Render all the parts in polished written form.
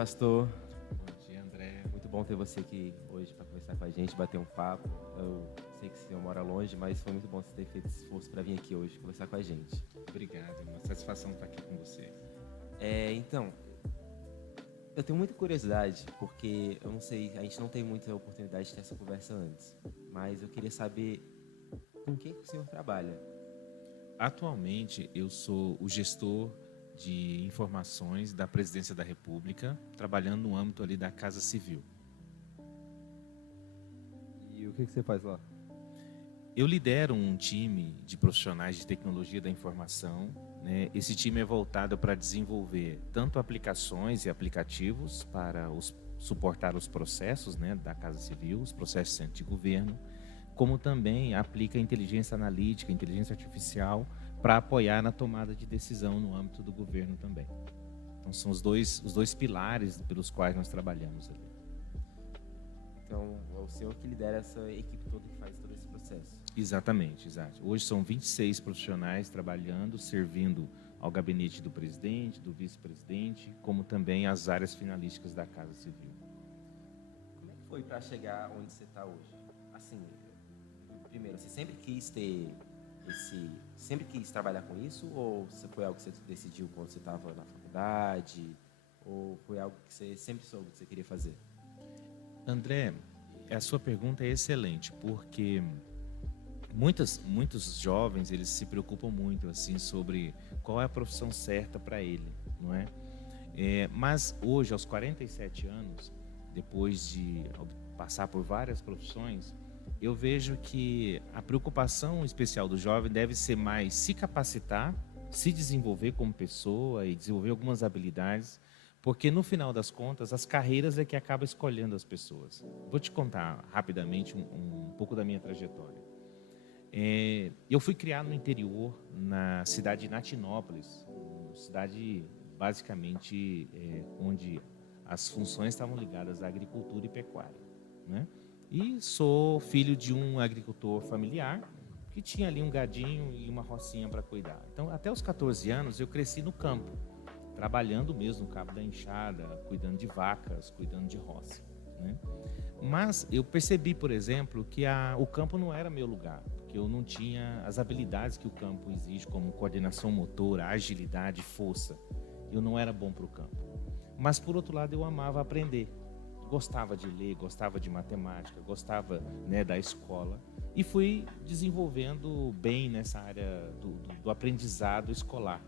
pastor. Bom dia, André. Muito bom ter você aqui hoje para conversar com a gente, bater um papo. Eu sei que você mora longe, mas foi muito bom você ter feito esse esforço para vir aqui hoje conversar com a gente. Obrigado, é uma satisfação estar aqui com você. Então, eu tenho muita curiosidade, porque eu não sei, a gente não tem muita oportunidade de ter essa conversa antes, mas eu queria saber com o que o senhor trabalha. Atualmente, eu sou o gestor de informações da Presidência da República, trabalhando no âmbito ali da Casa Civil. E o que você faz lá? Eu lidero um time de profissionais de tecnologia da informação, né? Esse time é voltado para desenvolver tanto aplicações e aplicativos para suportar os processos, né, da Casa Civil, os processos de governo, como também aplica inteligência analítica, inteligência artificial, para apoiar na tomada de decisão no âmbito do governo também. Então, são os dois pilares pelos quais nós trabalhamos ali. Então, é o senhor que lidera essa equipe toda que faz todo esse processo. Exatamente, exato. Hoje são 26 profissionais trabalhando, servindo ao gabinete do presidente, do vice-presidente, como também as áreas finalísticas da Casa Civil. Como é que foi para chegar onde você está hoje? Assim, primeiro, você sempre quis sempre quis trabalhar com isso, ou foi algo que você decidiu quando você estava na faculdade, ou foi algo que você sempre soube que você queria fazer? André, a sua pergunta é excelente, porque muitos jovens, eles se preocupam muito assim sobre qual é a profissão certa para ele, não é? Mas hoje, aos 47 anos, depois de passar por várias profissões, eu vejo que a preocupação especial do jovem deve ser mais se capacitar, se desenvolver como pessoa e desenvolver algumas habilidades, porque no final das contas, as carreiras é que acabam escolhendo as pessoas. Vou te contar rapidamente um pouco da minha trajetória. Eu fui criado no interior, na cidade de Natinópolis, cidade basicamente onde as funções estavam ligadas à agricultura e pecuária, né? E sou filho de um agricultor familiar que tinha ali um gadinho e uma rocinha para cuidar. Então, até os 14 anos, eu cresci no campo, trabalhando mesmo no cabo da enxada, cuidando de vacas, cuidando de roça, né? Mas eu percebi, por exemplo, que o campo não era meu lugar, porque eu não tinha as habilidades que o campo exige, como coordenação motora, agilidade, força. Eu não era bom para o campo. Mas, por outro lado, eu amava aprender. Gostava de ler, gostava de matemática, gostava, né, da escola, e fui desenvolvendo bem nessa área do aprendizado escolar.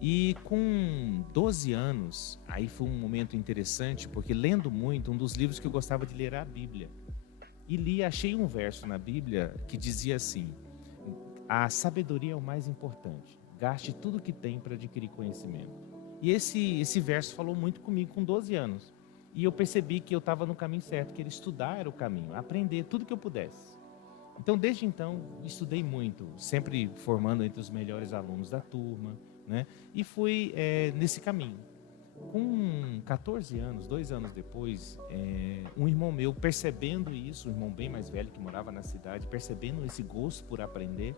E com 12 anos, aí foi um momento interessante, porque lendo muito, um dos livros que eu gostava de ler era a Bíblia. E achei um verso na Bíblia que dizia assim: a sabedoria é o mais importante, gaste tudo que tem para adquirir conhecimento. E esse verso falou muito comigo com 12 anos. E eu percebi que eu estava no caminho certo, que era estudar era o caminho, aprender tudo que eu pudesse. Então, desde então, estudei muito, sempre formando entre os melhores alunos da turma, né? E fui nesse caminho. Com 14 anos, 2 anos depois, um irmão meu, percebendo isso, um irmão bem mais velho que morava na cidade, percebendo esse gosto por aprender,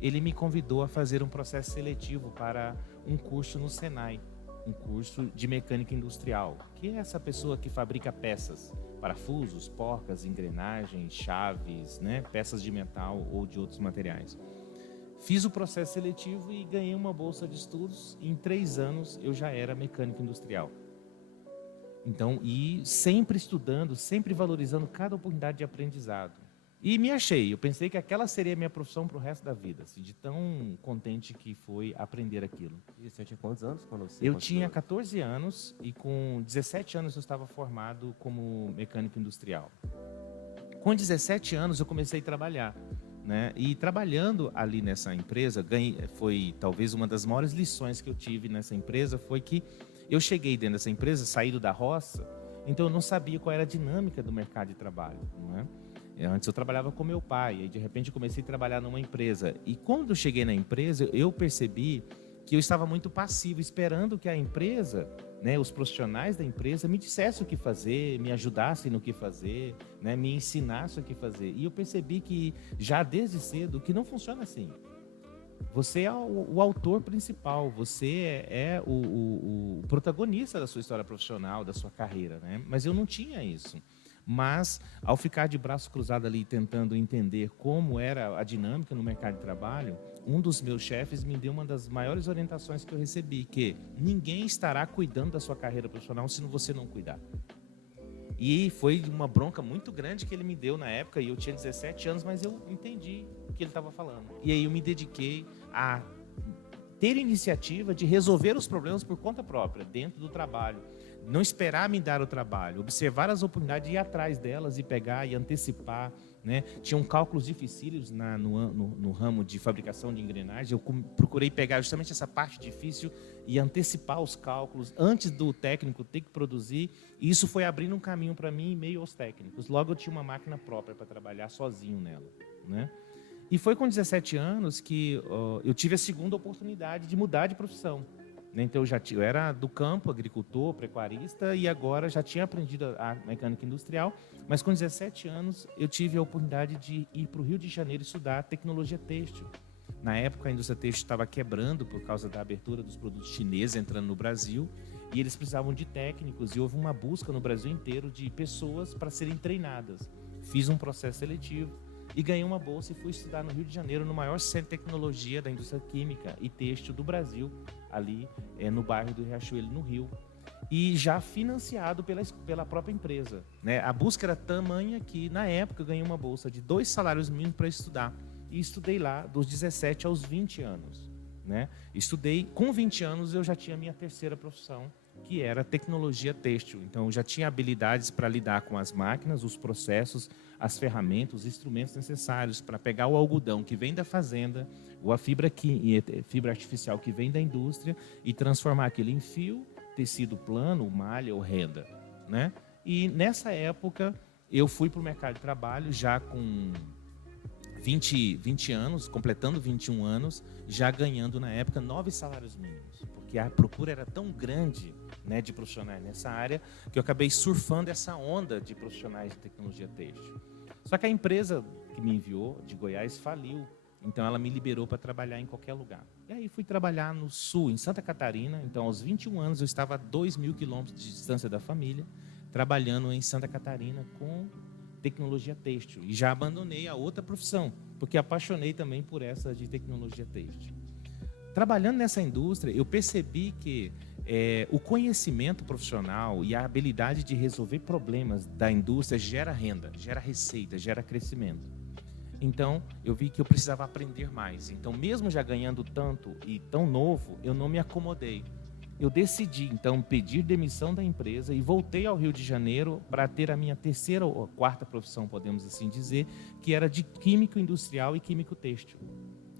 ele me convidou a fazer um processo seletivo para um curso no Senai, um curso de mecânica industrial, que é essa pessoa que fabrica peças, parafusos, porcas, engrenagens, chaves, né, peças de metal ou de outros materiais. Fiz o processo seletivo e ganhei uma bolsa de estudos. E em 3 anos eu já era mecânico industrial. Então, e sempre estudando, sempre valorizando cada oportunidade de aprendizado. E me achei, eu pensei que aquela seria a minha profissão para o resto da vida, assim, de tão contente que foi aprender aquilo. E o senhor tinha quantos anos quando você Eu conseguiu? tinha 14 anos e com 17 anos eu estava formado como mecânico industrial. Com 17 anos eu comecei a trabalhar, né? E trabalhando ali nessa empresa, foi talvez uma das maiores lições que eu tive nessa empresa, foi que eu cheguei dentro dessa empresa, saído da roça, então eu não sabia qual era a dinâmica do mercado de trabalho, não é? Antes eu trabalhava com meu pai, e de repente eu comecei a trabalhar numa empresa. E quando eu cheguei na empresa, eu percebi que eu estava muito passivo, esperando que a empresa, né, os profissionais da empresa me dissessem o que fazer, me ajudassem no que fazer, né, me ensinassem o que fazer. E eu percebi que já desde cedo que não funciona assim. Você é o autor principal, você é o protagonista da sua história profissional, da sua carreira, né? Mas eu não tinha isso. Mas, ao ficar de braço cruzado ali, tentando entender como era a dinâmica no mercado de trabalho, um dos meus chefes me deu uma das maiores orientações que eu recebi, que ninguém estará cuidando da sua carreira profissional se você não cuidar. E foi uma bronca muito grande que ele me deu na época, e eu tinha 17 anos, mas eu entendi o que ele estava falando. E aí eu me dediquei a ter iniciativa de resolver os problemas por conta própria, dentro do trabalho. Não esperar me dar o trabalho, observar as oportunidades, ir atrás delas e pegar e antecipar, né? Tinham cálculos dificílimos no ramo de fabricação de engrenagens. Eu procurei pegar justamente essa parte difícil e antecipar os cálculos antes do técnico ter que produzir. E isso foi abrindo um caminho para mim em meio aos técnicos. Logo eu tinha uma máquina própria para trabalhar sozinho nela, né? E foi com 17 anos que eu tive a segunda oportunidade de mudar de profissão. Então eu era do campo, agricultor, pecuarista, e agora já tinha aprendido a mecânica industrial, mas com 17 anos eu tive a oportunidade de ir para o Rio de Janeiro estudar tecnologia têxtil. Na época a indústria têxtil estava quebrando por causa da abertura dos produtos chineses entrando no Brasil, e eles precisavam de técnicos, e houve uma busca no Brasil inteiro de pessoas para serem treinadas. Fiz um processo seletivo e ganhei uma bolsa e fui estudar no Rio de Janeiro, no maior centro de tecnologia da indústria química e têxtil do Brasil, ali no bairro do Riachuelo, no Rio. E já financiado pela própria empresa, né? A busca era tamanha que, na época, eu ganhei uma bolsa de 2 salários mínimos para estudar. E estudei lá dos 17 aos 20 anos. Né? Estudei, com 20 anos, eu já tinha a minha terceira profissão, que era tecnologia têxtil. Então, eu já tinha habilidades para lidar com as máquinas, os processos, as ferramentas, os instrumentos necessários para pegar o algodão que vem da fazenda, ou a fibra artificial que vem da indústria e transformar aquilo em fio, tecido plano, malha ou renda. Né? E nessa época, eu fui para o mercado de trabalho já com 20 anos, completando 21 anos, já ganhando na época 9 salários mínimos, porque a procura era tão grande, né, de profissionais nessa área, que eu acabei surfando essa onda de profissionais de tecnologia têxtil. Só que a empresa que me enviou, de Goiás, faliu, então ela me liberou para trabalhar em qualquer lugar. E aí fui trabalhar no sul, em Santa Catarina. Então aos 21 anos eu estava a 2.000 quilômetros de distância da família, trabalhando em Santa Catarina com tecnologia têxtil. E já abandonei a outra profissão, porque apaixonei também por essa de tecnologia têxtil. Trabalhando nessa indústria, eu percebi que o conhecimento profissional e a habilidade de resolver problemas da indústria gera renda, gera receita, gera crescimento. Então, eu vi que eu precisava aprender mais. Então, mesmo já ganhando tanto e tão novo, eu não me acomodei. Eu decidi, então, pedir demissão da empresa e voltei ao Rio de Janeiro para ter a minha terceira ou quarta profissão, podemos assim dizer, que era de químico industrial e químico têxtil.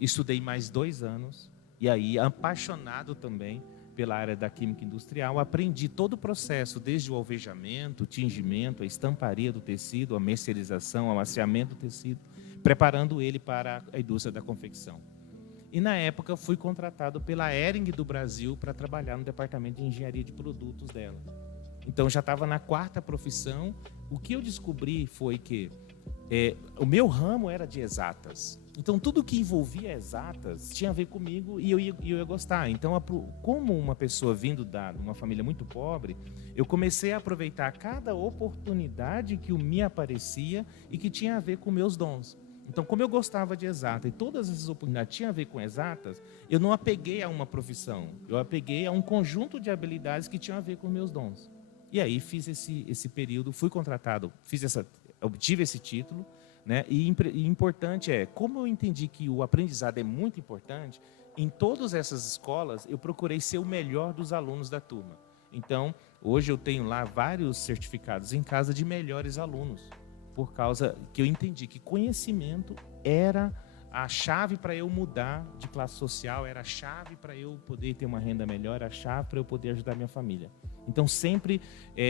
Estudei mais 2 anos e aí, apaixonado também pela área da química industrial, aprendi todo o processo, desde o alvejamento, o tingimento, a estamparia do tecido, a mercerização, o amaciamento do tecido, preparando ele para a indústria da confecção. E, na época, fui contratado pela Hering do Brasil para trabalhar no departamento de engenharia de produtos dela. Então, já estava na 4ª profissão. O que eu descobri foi que o meu ramo era de exatas. Então, tudo que envolvia exatas tinha a ver comigo e eu ia gostar. Então, como uma pessoa vindo de uma família muito pobre, eu comecei a aproveitar cada oportunidade que me aparecia e que tinha a ver com meus dons. Então, como eu gostava de exata e todas essas oportunidades tinham a ver com exatas, eu não apeguei a uma profissão, eu apeguei a um conjunto de habilidades que tinham a ver com meus dons. E aí fiz esse período, fui contratado, obtive esse título, né? E importante como eu entendi que o aprendizado é muito importante, em todas essas escolas eu procurei ser o melhor dos alunos da turma. Então, hoje eu tenho lá vários certificados em casa de melhores alunos, por causa que eu entendi que conhecimento era a chave para eu mudar de classe social, era a chave para eu poder ter uma renda melhor, era a chave para eu poder ajudar minha família. Então, sempre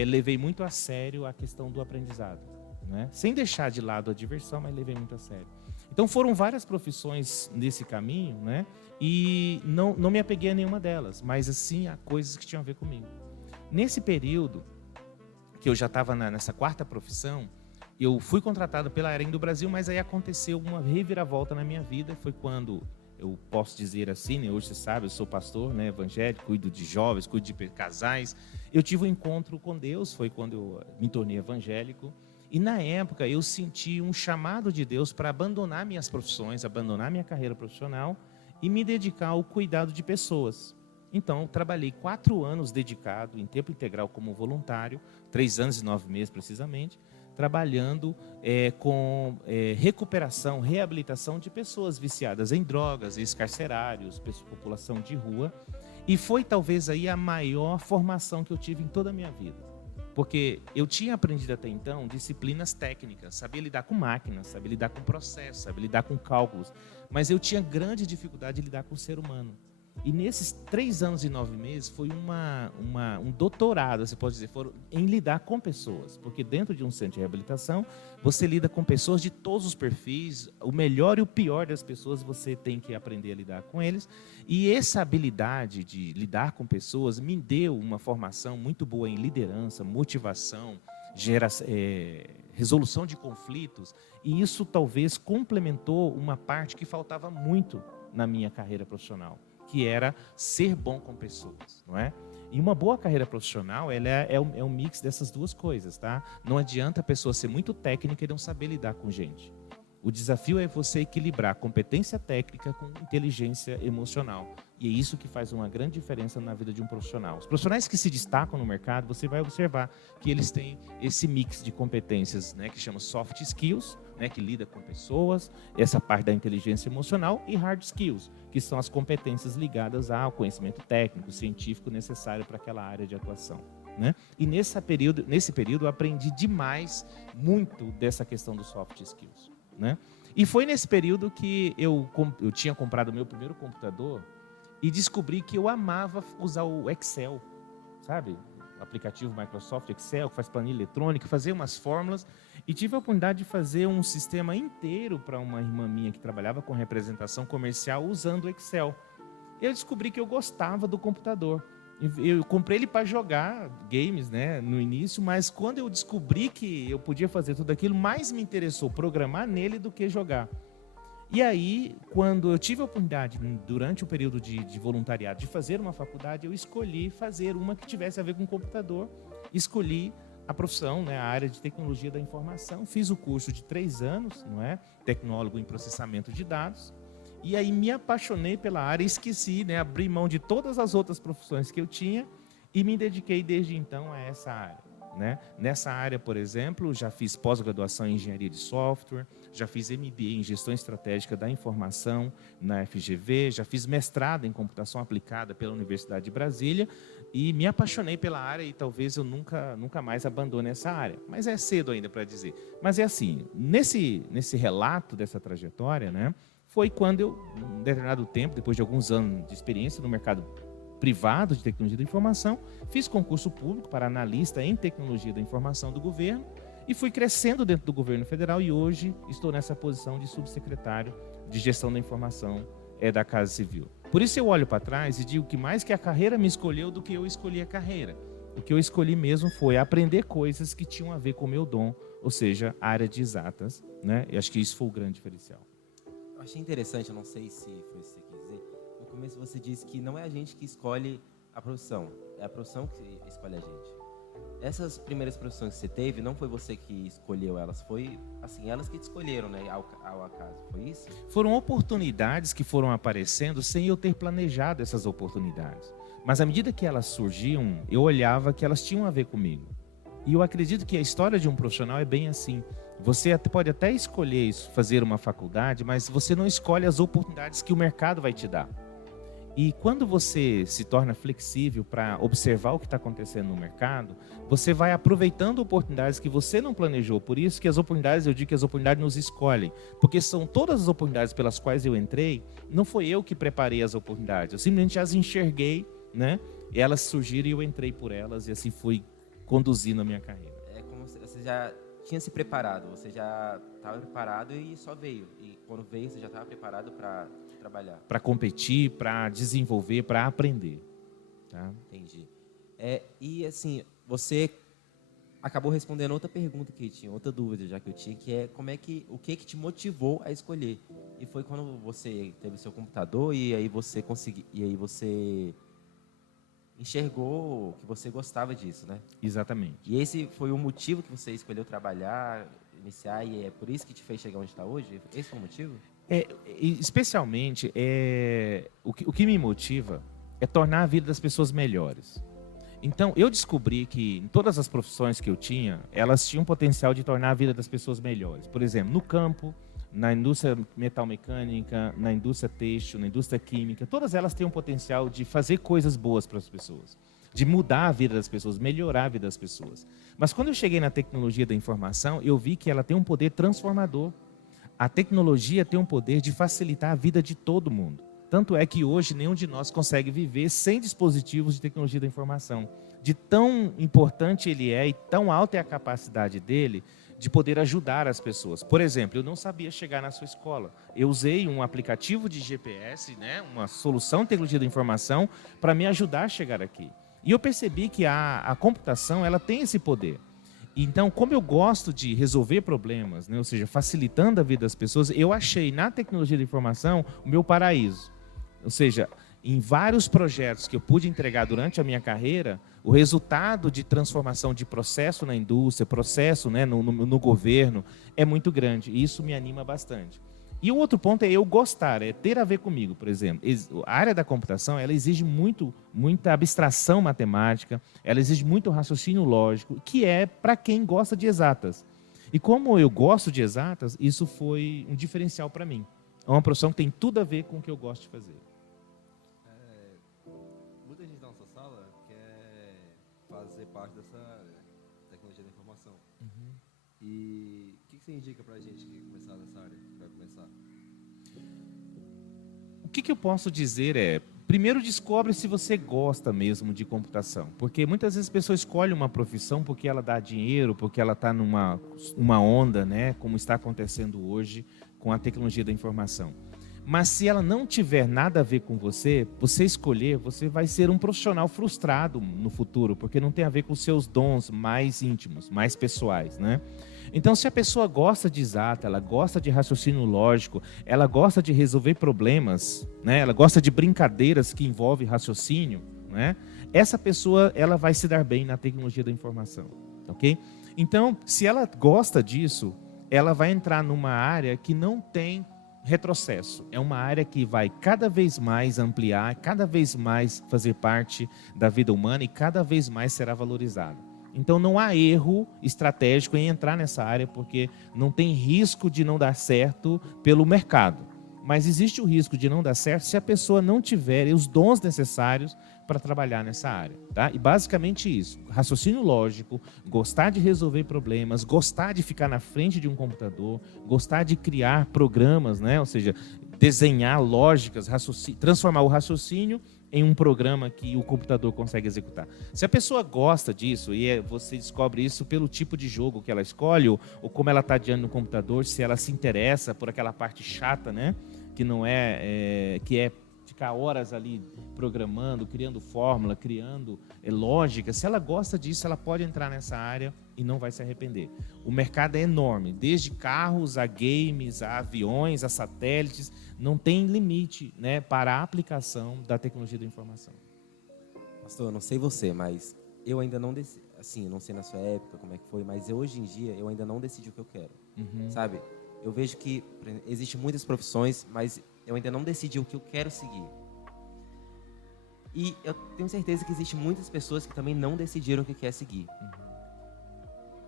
levei muito a sério a questão do aprendizado, né? Sem deixar de lado a diversão, mas levei muito a sério. Então, foram várias profissões nesse caminho, né? E não me apeguei a nenhuma delas, mas assim a coisas que tinham a ver comigo. Nesse período, que eu já estava nessa 4ª profissão, eu fui contratado pela Hering do Brasil, mas aí aconteceu uma reviravolta na minha vida. Foi quando eu posso dizer assim, né? Hoje você sabe, eu sou pastor, né, evangélico, cuido de jovens, cuido de casais. Eu tive um encontro com Deus, foi quando eu me tornei evangélico. E na época eu senti um chamado de Deus para abandonar minhas profissões, abandonar minha carreira profissional e me dedicar ao cuidado de pessoas. Então, eu trabalhei 4 anos dedicado em tempo integral como voluntário, 3 anos e 9 meses precisamente, trabalhando com recuperação, reabilitação de pessoas viciadas em drogas, ex-carcerários, população de rua. E foi talvez aí a maior formação que eu tive em toda a minha vida. Porque eu tinha aprendido até então disciplinas técnicas, sabia lidar com máquinas, sabia lidar com processos, sabia lidar com cálculos, mas eu tinha grande dificuldade de lidar com o ser humano. E nesses 3 anos e 9 meses foi um doutorado, você pode dizer, em lidar com pessoas. Porque dentro de um centro de reabilitação, você lida com pessoas de todos os perfis, o melhor e o pior das pessoas, você tem que aprender a lidar com eles. E essa habilidade de lidar com pessoas me deu uma formação muito boa em liderança, motivação, resolução de conflitos. E isso talvez complementou uma parte que faltava muito na minha carreira profissional, que era ser bom com pessoas, não é? E uma boa carreira profissional, ela é um mix dessas duas coisas, tá? Não adianta a pessoa ser muito técnica e não saber lidar com gente. O desafio é você equilibrar competência técnica com inteligência emocional. E é isso que faz uma grande diferença na vida de um profissional. Os profissionais que se destacam no mercado, você vai observar que eles têm esse mix de competências, né, que chama soft skills, né, que lida com pessoas, essa parte da inteligência emocional, e hard skills, que são as competências ligadas ao conhecimento técnico, científico necessário para aquela área de atuação, né? E nesse período eu aprendi demais, muito dessa questão dos soft skills, né? E foi nesse período que eu tinha comprado o meu primeiro computador e descobri que eu amava usar o Excel, sabe? O aplicativo Microsoft Excel, que faz planilha eletrônica, fazer umas fórmulas. E tive a oportunidade de fazer um sistema inteiro para uma irmã minha que trabalhava com representação comercial usando o Excel. Eu descobri que eu gostava do computador. Eu comprei ele para jogar games, né, no início, mas quando eu descobri que eu podia fazer tudo aquilo, mais me interessou programar nele do que jogar. E aí, quando eu tive a oportunidade, durante o período de voluntariado, de fazer uma faculdade, eu escolhi fazer uma que tivesse a ver com computador. Escolhi a profissão, né, a área de tecnologia da informação. Fiz o curso de 3 anos, não é? Tecnólogo em processamento de dados. E aí me apaixonei pela área e esqueci, né, abri mão de todas as outras profissões que eu tinha e me dediquei desde então a essa área, né? Nessa área, por exemplo, já fiz pós-graduação em engenharia de software, já fiz MBA em gestão estratégica da informação na FGV, já fiz mestrado em computação aplicada pela Universidade de Brasília e me apaixonei pela área e talvez eu nunca mais abandone essa área. Mas é cedo ainda para dizer. Mas é assim, nesse relato dessa trajetória, né, foi quando eu, em determinado tempo, depois de alguns anos de experiência no mercado privado de tecnologia da informação, fiz concurso público para analista em tecnologia da informação do governo e fui crescendo dentro do governo federal e hoje estou nessa posição de subsecretário de gestão da informação da Casa Civil. Por isso eu olho para trás e digo que mais que a carreira me escolheu do que eu escolhi a carreira. O que eu escolhi mesmo foi aprender coisas que tinham a ver com o meu dom, ou seja, a área de exatas, né? Eu acho que isso foi o grande diferencial. Eu achei interessante, eu não sei se foi isso que você quis dizer. No começo você disse que não é a gente que escolhe a profissão, é a profissão que escolhe a gente. Essas primeiras profissões que você teve, não foi você que escolheu elas, foi assim, elas que te escolheram, né, ao acaso, foi isso? Foram oportunidades que foram aparecendo sem eu ter planejado essas oportunidades. Mas à medida que elas surgiam, eu olhava que elas tinham a ver comigo. E eu acredito que a história de um profissional é bem assim. Você pode até escolher fazer uma faculdade, mas você não escolhe as oportunidades que o mercado vai te dar. E quando você se torna flexível para observar o que está acontecendo no mercado, você vai aproveitando oportunidades que você não planejou. Por isso que as oportunidades, eu digo que as oportunidades nos escolhem. Porque são todas as oportunidades pelas quais eu entrei, não foi eu que preparei as oportunidades. Eu simplesmente as enxerguei, né? Elas surgiram e eu entrei por elas e assim fui conduzindo a minha carreira. É como se você já tinha se preparado, você já estava preparado e só veio. E quando veio, você já estava preparado para trabalhar. Para competir, para desenvolver, para aprender. Tá? Entendi. E assim, você acabou respondendo outra pergunta que eu tinha, outra dúvida já que eu tinha, que é o que te motivou a escolher? E foi quando você teve o seu computador e aí você enxergou que você gostava disso, né? Exatamente. E esse foi o motivo que você escolheu trabalhar, iniciar, e é por isso que te fez chegar onde está hoje? Esse foi o motivo? Especialmente, o que me motiva é tornar a vida das pessoas melhores. Então, eu descobri que em todas as profissões que eu tinha, elas tinham potencial de tornar a vida das pessoas melhores. Por exemplo, no campo, na indústria metalmecânica, na indústria têxtil, na indústria química, todas elas têm um potencial de fazer coisas boas para as pessoas, de mudar a vida das pessoas, melhorar a vida das pessoas. Mas quando eu cheguei na tecnologia da informação, eu vi que ela tem um poder transformador. A tecnologia tem um poder de facilitar a vida de todo mundo. Tanto é que hoje nenhum de nós consegue viver sem dispositivos de tecnologia da informação. De tão importante ele é e tão alta é a capacidade dele de poder ajudar as pessoas. Por exemplo, eu não sabia chegar na sua escola. Eu usei um aplicativo de GPS, né, uma solução de tecnologia da informação, para me ajudar a chegar aqui. E eu percebi que a computação ela tem esse poder. Então, como eu gosto de resolver problemas, né, ou seja, facilitando a vida das pessoas, eu achei na tecnologia da informação o meu paraíso. Ou seja, em vários projetos que eu pude entregar durante a minha carreira, o resultado de transformação de processo na indústria, processo, né, no governo, é muito grande. E isso me anima bastante. E o outro ponto é eu gostar, é ter a ver comigo, por exemplo. A área da computação, ela exige muita abstração matemática, ela exige muito raciocínio lógico, que é para quem gosta de exatas. E como eu gosto de exatas, isso foi um diferencial para mim. É uma profissão que tem tudo a ver com o que eu gosto de fazer. Muita gente da nossa sala quer fazer parte dessa tecnologia da informação. Uhum. E o que você indica para a gente que começar nessa área? Vai começar? O que eu posso dizer é, primeiro descobre se você gosta mesmo de computação. Porque muitas vezes a pessoa escolhe uma profissão porque ela dá dinheiro, porque ela está numa onda, né, como está acontecendo hoje com a tecnologia da informação. Mas se ela não tiver nada a ver com você escolher, você vai ser um profissional frustrado no futuro, porque não tem a ver com os seus dons mais íntimos, mais pessoais, né? Então, se a pessoa gosta de exata, ela gosta de raciocínio lógico, ela gosta de resolver problemas, né? Ela gosta de brincadeiras que envolvem raciocínio, né? Essa pessoa ela vai se dar bem na tecnologia da informação, ok? Então, se ela gosta disso, ela vai entrar numa área que não tem retrocesso. É uma área que vai cada vez mais ampliar, cada vez mais fazer parte da vida humana e cada vez mais será valorizada. Então não há erro estratégico em entrar nessa área, porque não tem risco de não dar certo pelo mercado. Mas existe o risco de não dar certo se a pessoa não tiver os dons necessários para trabalhar nessa área. Tá? E basicamente isso, raciocínio lógico, gostar de resolver problemas, gostar de ficar na frente de um computador, gostar de criar programas, né? Ou seja, desenhar lógicas, transformar o raciocínio em um programa que o computador consegue executar. Se a pessoa gosta disso, e você descobre isso pelo tipo de jogo que ela escolhe, ou como ela está diante no computador, se ela se interessa por aquela parte chata, né? Que não que é ficar horas ali programando, criando fórmula, criando lógica. Se ela gosta disso, ela pode entrar nessa área e não vai se arrepender. O mercado é enorme, desde carros a games, a aviões, a satélites, não tem limite, né, para a aplicação da tecnologia da informação. Pastor, eu não sei você, mas eu ainda não decidi, assim, não sei na sua época como é que foi, mas hoje em dia eu ainda não decidi o que eu quero, sabe? Eu vejo que existem muitas profissões, mas eu ainda não decidi o que eu quero seguir. E eu tenho certeza que existem muitas pessoas que também não decidiram o que quer seguir.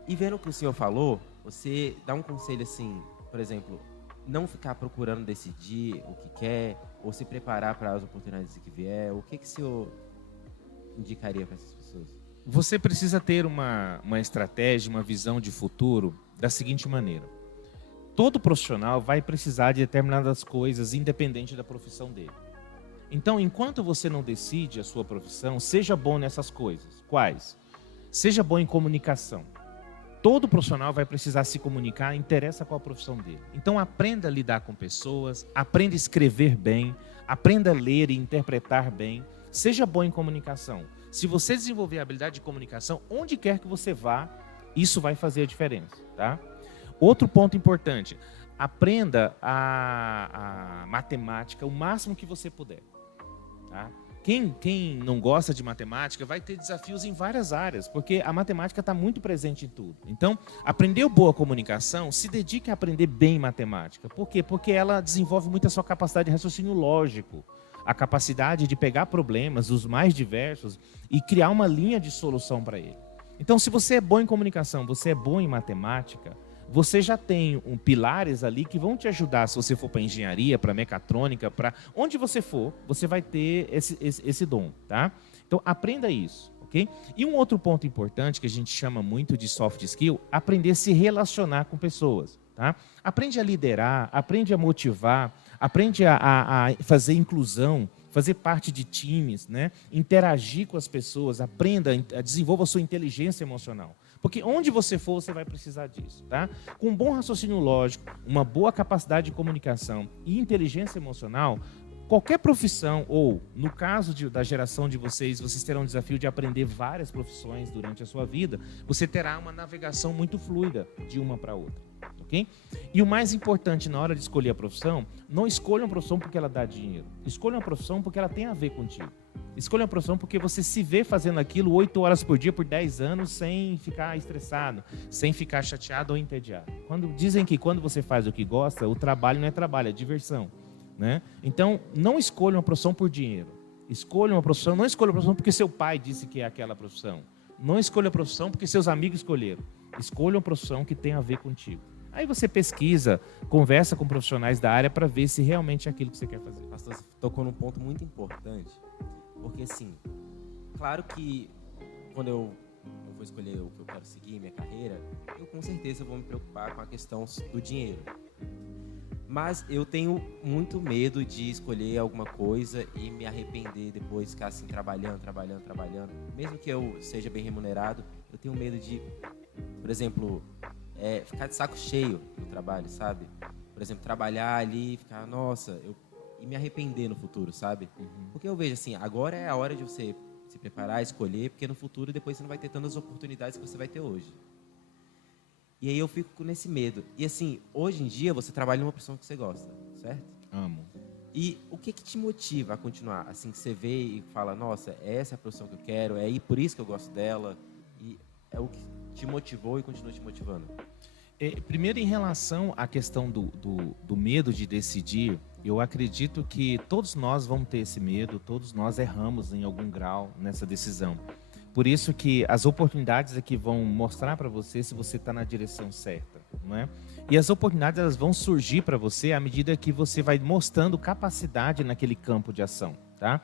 E vendo o que o senhor falou, você dá um conselho assim, por exemplo, não ficar procurando decidir o que quer, ou se preparar para as oportunidades que vier. O que o senhor indicaria para essas pessoas? Você precisa ter uma estratégia, uma visão de futuro da seguinte maneira. Todo profissional vai precisar de determinadas coisas, independente da profissão dele. Então, enquanto você não decide a sua profissão, seja bom nessas coisas. Quais? Seja bom em comunicação. Todo profissional vai precisar se comunicar, interessa qual a profissão dele. Então, aprenda a lidar com pessoas, aprenda a escrever bem, aprenda a ler e interpretar bem. Seja bom em comunicação. Se você desenvolver a habilidade de comunicação, onde quer que você vá, Isso vai fazer a diferença, tá? Outro ponto importante, aprenda a matemática o máximo que você puder, tá? Quem não gosta de matemática vai ter desafios em várias áreas, porque a matemática está muito presente em tudo. Então, aprendeu boa comunicação, se dedique a aprender bem matemática. Por quê? Porque ela desenvolve muito a sua capacidade de raciocínio lógico, a capacidade de pegar problemas, os mais diversos, e criar uma linha de solução para ele. Então, se você é bom em comunicação, você é bom em matemática, você já tem pilares ali que vão te ajudar, se você for para engenharia, para mecatrônica, para onde você for, você vai ter esse dom, tá? Então, aprenda isso, ok? E um outro ponto importante que a gente chama muito de soft skill, aprender a se relacionar com pessoas, tá? Aprende a liderar, aprende a motivar, aprende a fazer inclusão, fazer parte de times, né? Interagir com as pessoas, aprenda, desenvolva a sua inteligência emocional. Porque onde você for, você vai precisar disso, tá? Com um bom raciocínio lógico, uma boa capacidade de comunicação e inteligência emocional, qualquer profissão, ou no caso da geração de vocês terão o desafio de aprender várias profissões durante a sua vida, você terá uma navegação muito fluida de uma para outra, ok? E o mais importante na hora de escolher a profissão, não escolha uma profissão porque ela dá dinheiro, escolha uma profissão porque ela tem a ver contigo. Escolha uma profissão porque você se vê fazendo aquilo 8 horas por dia por 10 anos sem ficar estressado, sem ficar chateado ou entediado. Dizem que quando você faz o que gosta, o trabalho não é trabalho, é diversão, né? Então, não escolha uma profissão por dinheiro. Escolha uma profissão, não escolha uma profissão porque seu pai disse que é aquela profissão. Não escolha a profissão porque seus amigos escolheram. Escolha uma profissão que tem a ver contigo. Aí você pesquisa, conversa com profissionais da área para ver se realmente é aquilo que você quer fazer. Pastor, você tocou num ponto muito importante. Porque, assim, claro que quando eu vou escolher o que eu quero seguir, minha carreira, eu com certeza vou me preocupar com a questão do dinheiro. Mas eu tenho muito medo de escolher alguma coisa e me arrepender depois, ficar assim, trabalhando. Mesmo que eu seja bem remunerado, eu tenho medo de, por exemplo, ficar de saco cheio no trabalho, sabe? Por exemplo, trabalhar ali e ficar, e me arrepender no futuro, sabe? Porque eu vejo assim, agora é a hora de você se preparar, escolher, porque no futuro depois você não vai ter tantas oportunidades que você vai ter hoje. E aí eu fico nesse medo. E assim, hoje em dia você trabalha numa profissão que você gosta, certo? Amo. E o que te motiva a continuar? Assim, que você vê e fala, nossa, essa é a profissão que eu quero, por isso que eu gosto dela. E é o que te motivou e continua te motivando? Primeiro, em relação à questão do medo de decidir, eu acredito que todos nós vamos ter esse medo, todos nós erramos em algum grau nessa decisão. Por isso que as oportunidades aqui vão mostrar para você se você está na direção certa, não é? E as oportunidades elas vão surgir para você à medida que você vai mostrando capacidade naquele campo de ação, tá?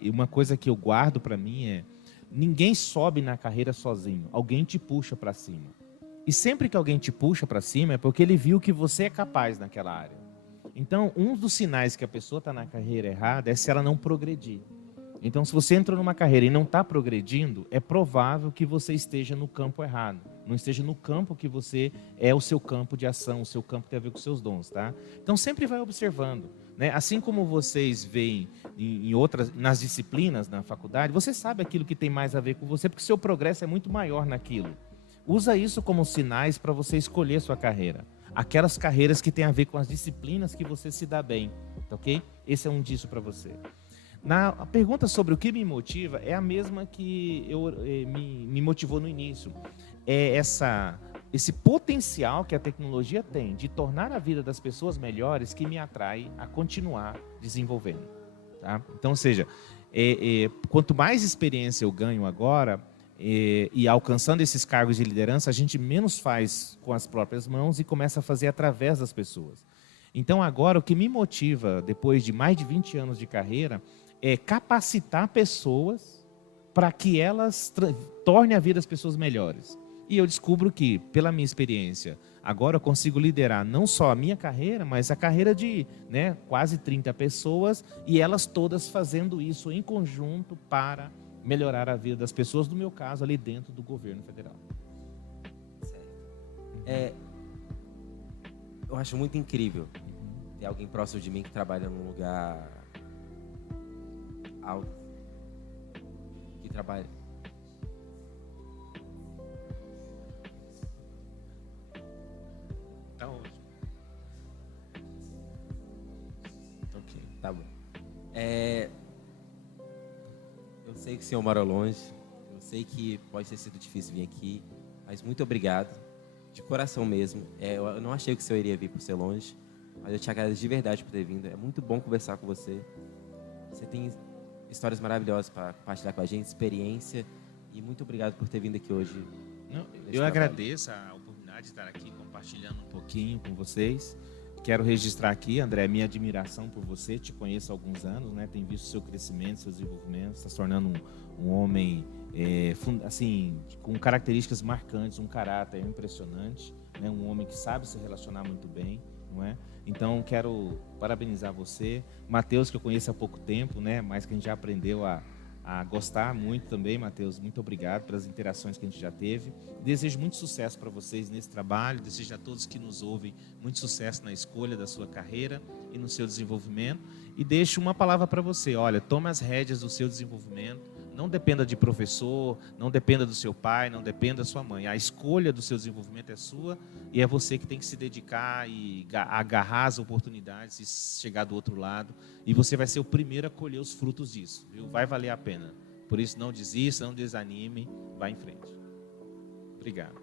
E uma coisa que eu guardo para mim é: ninguém sobe na carreira sozinho, alguém te puxa para cima. E sempre que alguém te puxa para cima é porque ele viu que você é capaz naquela área. Então, um dos sinais que a pessoa está na carreira errada é se ela não progredir. Então, se você entrou numa carreira e não está progredindo, é provável que você esteja no campo errado. Não esteja no campo que você é o seu campo de ação, o seu campo que tem a ver com os seus dons, tá? Então, sempre vai observando, né? Assim como vocês veem nas disciplinas, na faculdade, você sabe aquilo que tem mais a ver com você, porque o seu progresso é muito maior naquilo. Usa isso como sinais para você escolher sua carreira. Aquelas carreiras que têm a ver com as disciplinas que você se dá bem, ok? Esse é um disso para você. A pergunta sobre o que me motiva é a mesma que me motivou no início. É esse potencial que a tecnologia tem de tornar a vida das pessoas melhores que me atrai a continuar desenvolvendo. Tá? Então, ou seja, quanto mais experiência eu ganho agora, e alcançando esses cargos de liderança, a gente menos faz com as próprias mãos e começa a fazer através das pessoas. Então, agora, o que me motiva, depois de mais de 20 anos de carreira, é capacitar pessoas para que elas tornem a vida das pessoas melhores. E eu descubro que, pela minha experiência, agora eu consigo liderar não só a minha carreira, mas a carreira de quase 30 pessoas, e elas todas fazendo isso em conjunto para melhorar a vida das pessoas, no meu caso, ali dentro do governo federal. Certo. Eu acho muito incrível ter alguém próximo de mim que trabalha num lugar alto, que trabalha... Tá bom. Eu sei que o senhor mora longe, eu sei que pode ter sido difícil vir aqui, mas muito obrigado, de coração mesmo. Eu não achei que o senhor iria vir por ser longe, mas eu te agradeço de verdade por ter vindo. É muito bom conversar com você. Você tem histórias maravilhosas para compartilhar com a gente, experiência, e muito obrigado por ter vindo aqui hoje. Não, eu trabalho. agradeço a oportunidade de estar aqui compartilhando um pouquinho com vocês. Quero registrar aqui, André, minha admiração por você. Te conheço há alguns anos, né? Tenho visto seu crescimento, seu desenvolvimento. Está se tornando um homem assim, com características marcantes, um caráter impressionante, né? Um homem que sabe se relacionar muito bem, não é? Então, quero parabenizar você. Mateus, que eu conheço há pouco tempo, né? Mas que a gente já aprendeu a gostar muito também, Mateus. Muito obrigado pelas interações que a gente já teve. Desejo muito sucesso para vocês nesse trabalho. Desejo a todos que nos ouvem muito sucesso na escolha da sua carreira e no seu desenvolvimento. E deixo uma palavra para você. Olha, tome as rédeas do seu desenvolvimento. Não dependa de professor, não dependa do seu pai, não dependa da sua mãe. A escolha do seu desenvolvimento é sua e é você que tem que se dedicar e agarrar as oportunidades e chegar do outro lado. E você vai ser o primeiro a colher os frutos disso, viu? Vai valer a pena. Por isso, não desista, não desanime, vá em frente. Obrigado.